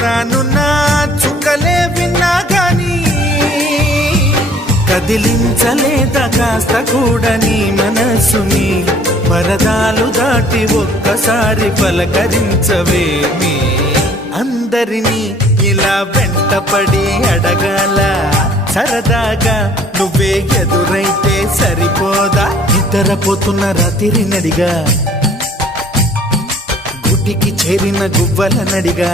రానున్న చుక్కలే విన్నా గాని కదిలించలేదా కాస్త కూడా నీ మనసుని పరదాలు దాటి ఒక్కసారి పలకరించవేమి అందరినీ ఇలా వెంటపడి అడగాల సరదాగా నువ్వే ఎదురైతే సరిపోదా నిద్రపోతున్న రాత్రి నడిగా గుటికి చేరిన గువ్వల నడిగా